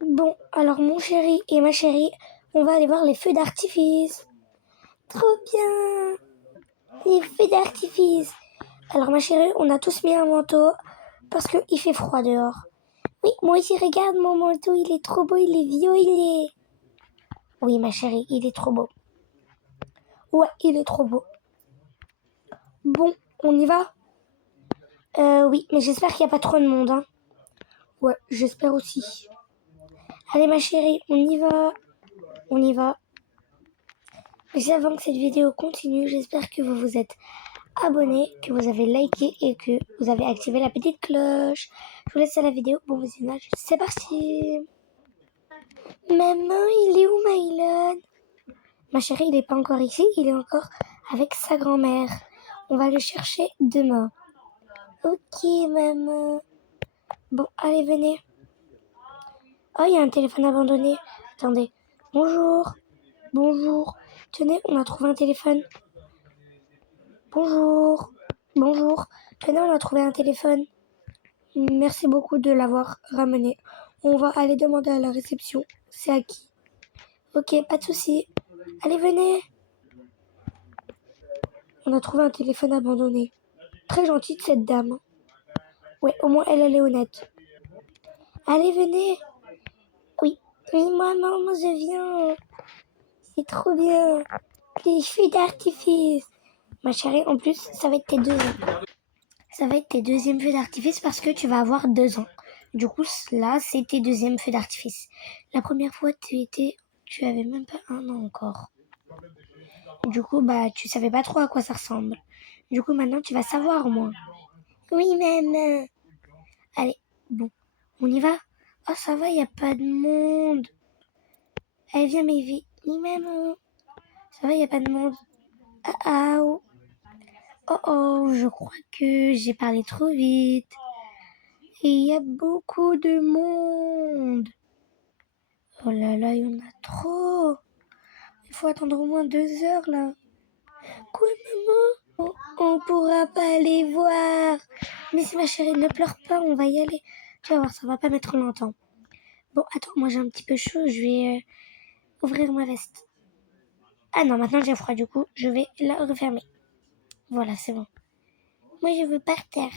Bon, alors mon chéri et ma chérie, on va aller voir les feux d'artifice. Trop bien! Les feux d'artifice. Alors ma chérie, on a tous mis un manteau parce qu'il fait froid dehors. Oui, moi aussi, regarde mon manteau, il est trop beau, il est violet. Oui, ma chérie, il est trop beau. Ouais, il est trop beau. Bon, on y va? Oui, mais j'espère qu'il n'y a pas trop de monde, hein. Ouais, j'espère aussi. Allez ma chérie, on y va. On y va. Mais avant que cette vidéo continue, j'espère que vous vous êtes abonnés, que vous avez liké et que vous avez activé la petite cloche. Je vous laisse à la vidéo. Bon visionnage, c'est parti. Maman, il est où Mylon? Ma chérie, il n'est pas encore ici, il est encore avec sa grand-mère. On va le chercher demain. Ok, maman. Bon, allez, venez. Oh, il y a un téléphone abandonné. Attendez. Bonjour. Bonjour. Tenez, on a trouvé un téléphone. Bonjour. Bonjour. Tenez, on a trouvé un téléphone. Merci beaucoup de l'avoir ramené. On va aller demander à la réception. C'est à qui? Ok, pas de souci. Allez, venez. On a trouvé un téléphone abandonné. Très gentille de cette dame. Ouais, au moins elle est honnête. Allez, venez. Oui. Oui, maman, je viens. C'est trop bien. Les feux d'artifice. Ma chérie, en plus, ça va être tes 2 ans. Ça va être tes deuxièmes feux d'artifice parce que tu vas avoir 2 ans. Du coup, là, c'est tes deuxièmes feux d'artifice. La première fois, tu avais même pas 1 an encore. Du coup, bah, tu savais pas trop à quoi ça ressemble. Du coup, maintenant, tu vas savoir au moins. Oui, même. Allez, bon, on y va? Oh, ça va, y a pas de monde. Allez, viens, Mévi. Oui, même. Ça va, y a pas de monde. Ah, ah, oh. Oh, oh, je crois que j'ai parlé trop vite. Et il y a beaucoup de monde. Oh là là, il y en a trop. Il faut attendre au moins 2 heures là. Quoi, maman? On pourra pas aller voir. Mais si ma chérie, ne pleure pas, on va y aller. Tu vas voir, ça va pas mettre longtemps. Bon, attends, moi j'ai un petit peu chaud, je vais ouvrir ma veste. Ah non, maintenant j'ai froid, du coup, je vais la refermer. Voilà, c'est bon. Moi je veux partir.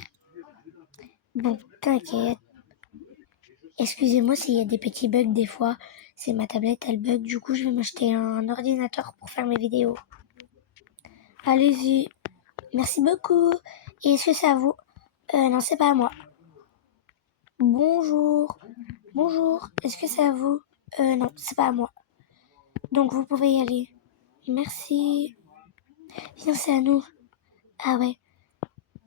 Bon, t'inquiète. Excusez-moi s'il y a des petits bugs des fois. C'est ma tablette, elle bug. Du coup, je vais m'acheter un ordinateur pour faire mes vidéos. Allez-y. Merci beaucoup. Et est-ce que c'est à vous? Non, c'est pas à moi. Bonjour. Bonjour. Est-ce que c'est à vous? Non, c'est pas à moi. Donc, vous pouvez y aller. Merci. Viens, c'est à nous. Ah ouais.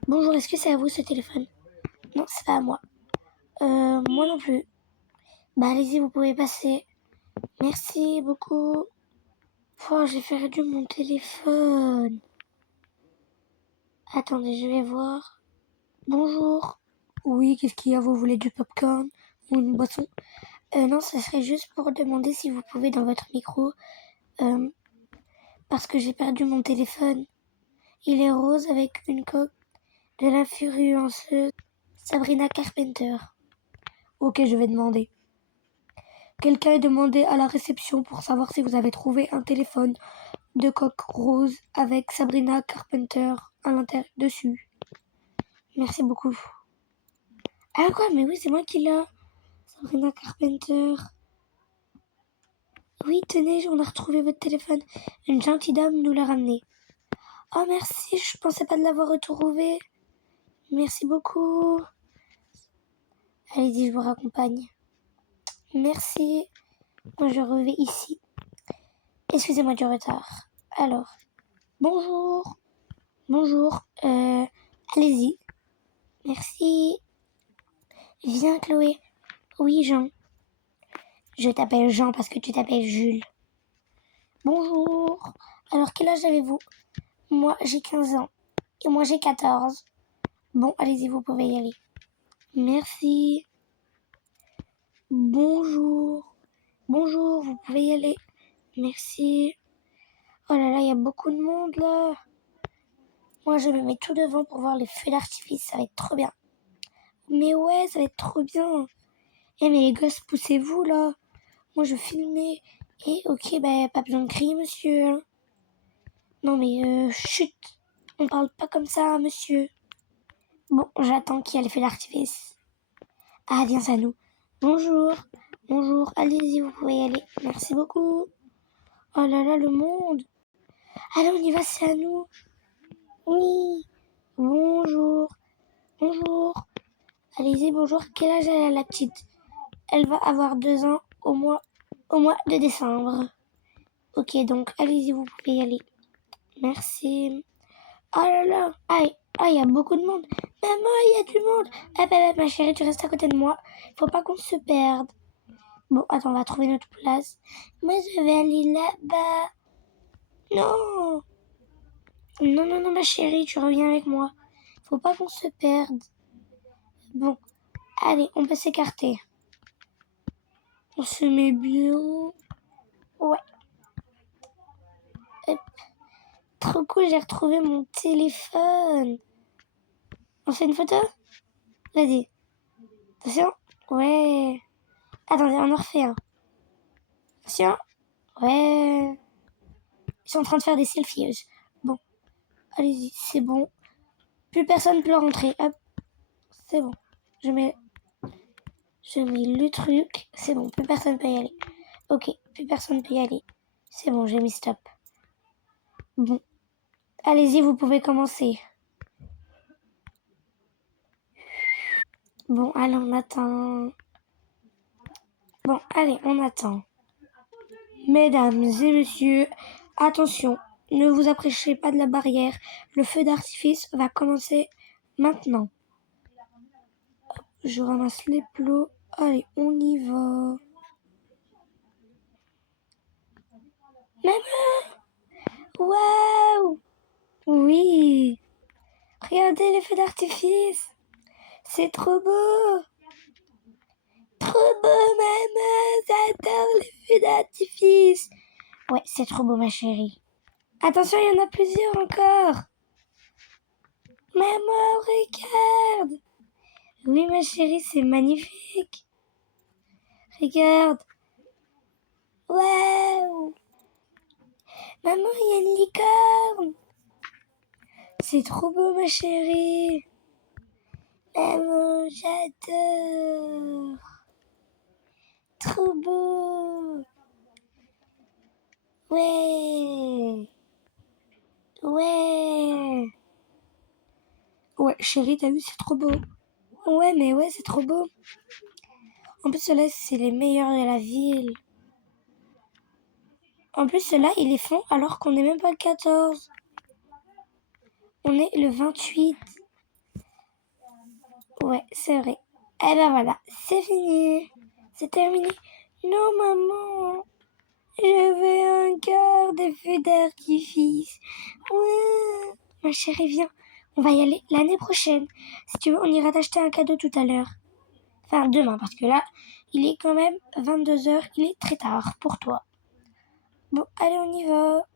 Bonjour, est-ce que c'est à vous ce téléphone? Non, c'est pas à moi. Moi non plus. Bah, allez-y, vous pouvez passer. Merci beaucoup. Oh, j'ai perdu mon téléphone. Attendez, je vais voir. Bonjour. Oui, qu'est-ce qu'il y a? Vous voulez du popcorn ou une boisson? Non, ça serait juste pour demander si vous pouvez dans votre micro. Parce que j'ai perdu mon téléphone. Il est rose avec une coque de l'influenceuse Sabrina Carpenter. Ok, je vais demander. Quelqu'un est demandé à la réception pour savoir si vous avez trouvé un téléphone de coque rose avec Sabrina Carpenter à l'intérieur dessus. Merci beaucoup. Ah quoi, mais oui, c'est moi qui l'ai. Sabrina Carpenter. Oui, tenez, on a retrouvé votre téléphone. Une gentille dame nous l'a ramené. Oh merci, je pensais pas de l'avoir retrouvé. Merci beaucoup. Allez-y, je vous raccompagne. Merci. Moi, je reviens ici. Excusez-moi du retard. Alors, bonjour. Bonjour. Allez-y. Merci. Viens, Chloé. Oui, Jean. Je t'appelle Jean parce que tu t'appelles Jules. Bonjour. Alors, quel âge avez-vous? Moi, j'ai 15 ans. Et moi, j'ai 14. Bon, allez-y, vous pouvez y aller. Merci. Bonjour. Bonjour, vous pouvez y aller. Merci. Oh là là, il y a beaucoup de monde là. Moi, je me mets tout devant pour voir les feux d'artifice. Ça va être trop bien. Mais ouais, ça va être trop bien. Eh mais les gosses, poussez-vous là. Moi je filmais. Et ok, bah pas besoin de crier, monsieur. Hein. Non mais chut. On parle pas comme ça, monsieur. Bon, j'attends qu'il y ait le feu d'artifice. Ah, viens, à nous. Bonjour. Bonjour. Allez-y, vous pouvez y aller. Merci beaucoup. Oh là là, le monde. Allez, on y va, c'est à nous. Oui. Bonjour. Bonjour. Allez-y, bonjour. Quel âge elle a, la petite? Elle va avoir 2 ans au mois de décembre. Ok, donc allez-y, vous pouvez y aller. Merci. Oh là là. Aïe. Ah, il y a beaucoup de monde. Maman, il y a du monde. Ah, bah, ma chérie, tu restes à côté de moi. Faut pas qu'on se perde. Bon, attends, on va trouver notre place. Moi, je vais aller là-bas. Non. Non, non, non, ma chérie, tu reviens avec moi. Faut pas qu'on se perde. Bon, allez, on peut s'écarter. On se met bien. Ouais. Hop. Trop cool, j'ai retrouvé mon téléphone. On fait une photo? Vas-y. Attention. Ouais. Attendez, on en refait un. Attention. Ouais. Ils sont en train de faire des selfies. Bon, allez-y, c'est bon. Plus personne peut rentrer. Hop, c'est bon. Je mets le truc. C'est bon, plus personne peut y aller. Ok, plus personne peut y aller. C'est bon, j'ai mis stop. Bon, allez-y, vous pouvez commencer. Bon, allez, on attend. Bon, allez, on attend. Mesdames et messieurs, attention, ne vous approchez pas de la barrière. Le feu d'artifice va commencer maintenant. Je ramasse les plots. Allez, on y va. Maman! Waouh! Oui! Regardez les feux d'artifice! C'est trop beau! Trop beau, maman! J'adore les feux d'artifice! Ouais, c'est trop beau, ma chérie. Attention, il y en a plusieurs encore! Maman, regarde! Oui, ma chérie, c'est magnifique! Regarde! Waouh! Maman, il y a une licorne! C'est trop beau, ma chérie! Maman, j'adore! Trop beau! Ouais! Ouais! Ouais, chérie, t'as vu, c'est trop beau. Ouais, mais ouais, c'est trop beau. En plus, ceux-là, c'est les meilleurs de la ville. En plus, ceux-là, ils les font alors qu'on n'est même pas le 14. On est le 28. Ouais, c'est vrai. Eh ben voilà, c'est fini. C'est terminé. Non, maman. Je veux encore des feux d'artifice. Ouais. Ma chérie, viens. On va y aller l'année prochaine. Si tu veux, on ira t'acheter un cadeau tout à l'heure. Enfin, demain, parce que là, il est quand même 22h. Il est très tard pour toi. Bon, allez, on y va.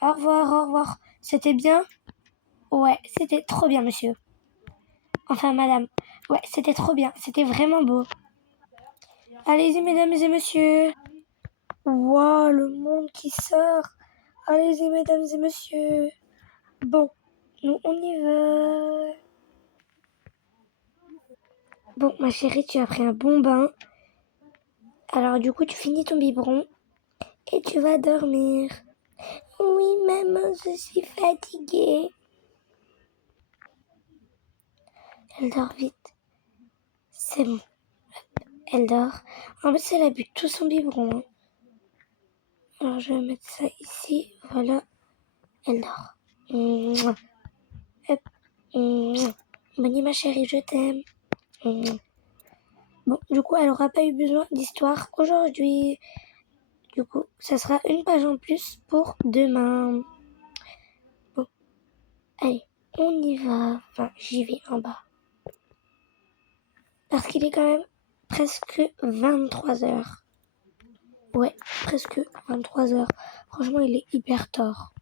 Au revoir, au revoir. C'était bien? Ouais, c'était trop bien, monsieur. Enfin, madame. Ouais, c'était trop bien. C'était vraiment beau. Allez-y, mesdames et messieurs. Waouh, le monde qui sort. Allez-y, mesdames et messieurs. Bon, nous, on y va. Bon, ma chérie, tu as pris un bon bain. Alors, du coup, tu finis ton biberon et tu vas dormir. Oui, maman, je suis fatiguée. Elle dort vite. C'est bon. Elle dort. En plus, elle a bu tout son biberon. Hein. Alors, je vais mettre ça ici. Voilà. Elle dort. Mouah. Hop. Mouah. Bonne nuit, ma chérie, je t'aime. Mouah. Bon, du coup, elle n'aura pas eu besoin d'histoire aujourd'hui. Du coup, ça sera une page en plus pour demain. Bon, allez, on y va. Enfin, j'y vais en bas. Parce qu'il est quand même presque 23h. Ouais, presque 23h. Franchement, il est hyper tard.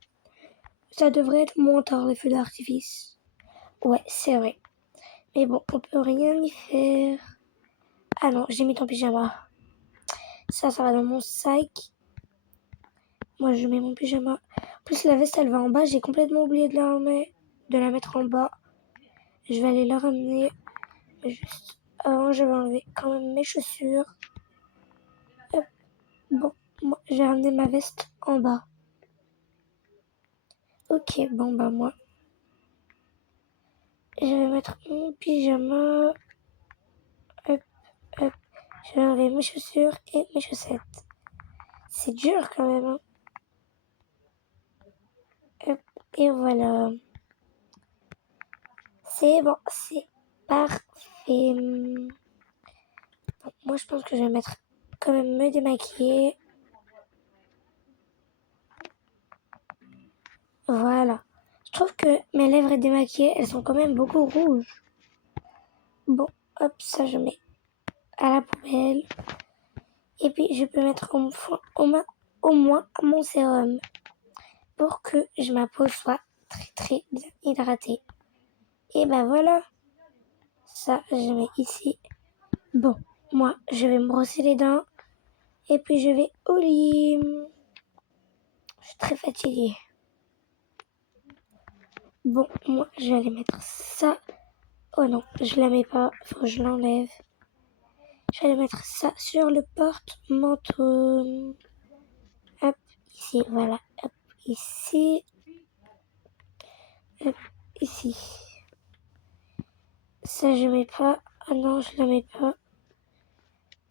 Ça devrait être moins tard, les feux d'artifice. Ouais, c'est vrai. Mais bon, on peut rien y faire. Ah non, j'ai mis ton pyjama. Ça va dans mon sac. Moi, je mets mon pyjama. En plus, la veste, elle va en bas. J'ai complètement oublié de la mettre en bas. Je vais aller la ramener. Mais juste avant, je vais enlever quand même mes chaussures. Hop. Bon, moi, j'ai ramené ma veste en bas. Ok, bon, bah moi, je vais mettre mon pyjama. Hop, hop. Je vais enlever mes chaussures et mes chaussettes. C'est dur quand même, hein. Hop, et voilà. C'est bon, c'est parfait. Bon, moi, je pense que je vais mettre quand même me démaquiller. Voilà. Je trouve que mes lèvres démaquillées, elles sont quand même beaucoup rouges. Bon, hop, ça je mets à la poubelle. Et puis je peux mettre au moins mon sérum pour que ma peau soit très très bien hydratée. Et ben voilà, ça je mets ici. Bon, moi je vais me brosser les dents et puis je vais au lit. Je suis très fatiguée. Bon, moi je vais aller mettre ça. Oh non, je la mets pas, faut que je l'enlève. Je vais aller mettre ça sur le porte-manteau. Hop, ici, voilà. Hop, ici. Hop, ici. Ça, je mets pas. Ah non, je la mets pas.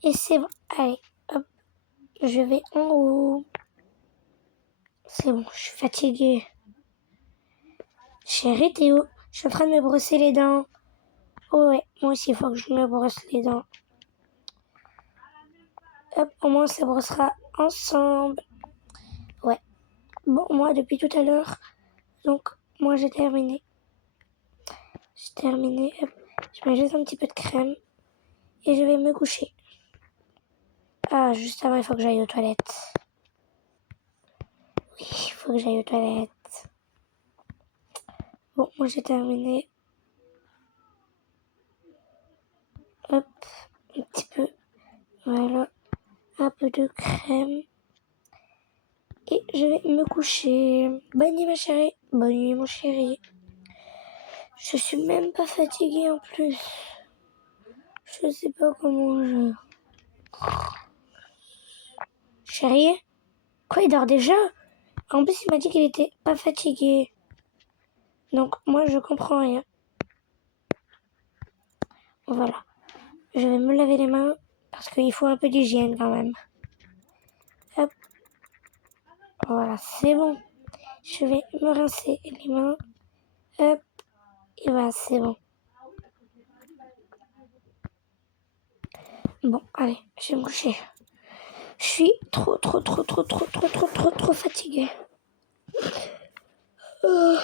Et c'est bon. Allez, hop. Je vais en haut. C'est bon, je suis fatiguée. Chérie Théo, je suis en train de me brosser les dents. Oh ouais, moi aussi, il faut que je me brosse les dents. Hop, au moins, on se brossera ensemble. Ouais. Bon, moi, depuis tout à l'heure, donc, moi, j'ai terminé. Hop. Je mets juste un petit peu de crème. Et je vais me coucher. Ah, juste avant, il faut que j'aille aux toilettes. Oui, il faut que j'aille aux toilettes. Bon, moi, j'ai terminé. Hop, un petit peu. Voilà. Un peu de crème. Et je vais me coucher. Bonne nuit, ma chérie. Bonne nuit, mon chéri. Je suis même pas fatiguée en plus. Je sais pas comment je... Chérie? Quoi, il dort déjà? En plus, il m'a dit qu'il était pas fatigué. Donc, moi, je comprends rien. Voilà. Je vais me laver les mains parce qu'il faut un peu d'hygiène quand même. Hop. Voilà, c'est bon. Je vais me rincer les mains. Hop. Et voilà, c'est bon. Bon, allez, je vais me coucher. Je suis trop fatiguée. Oh.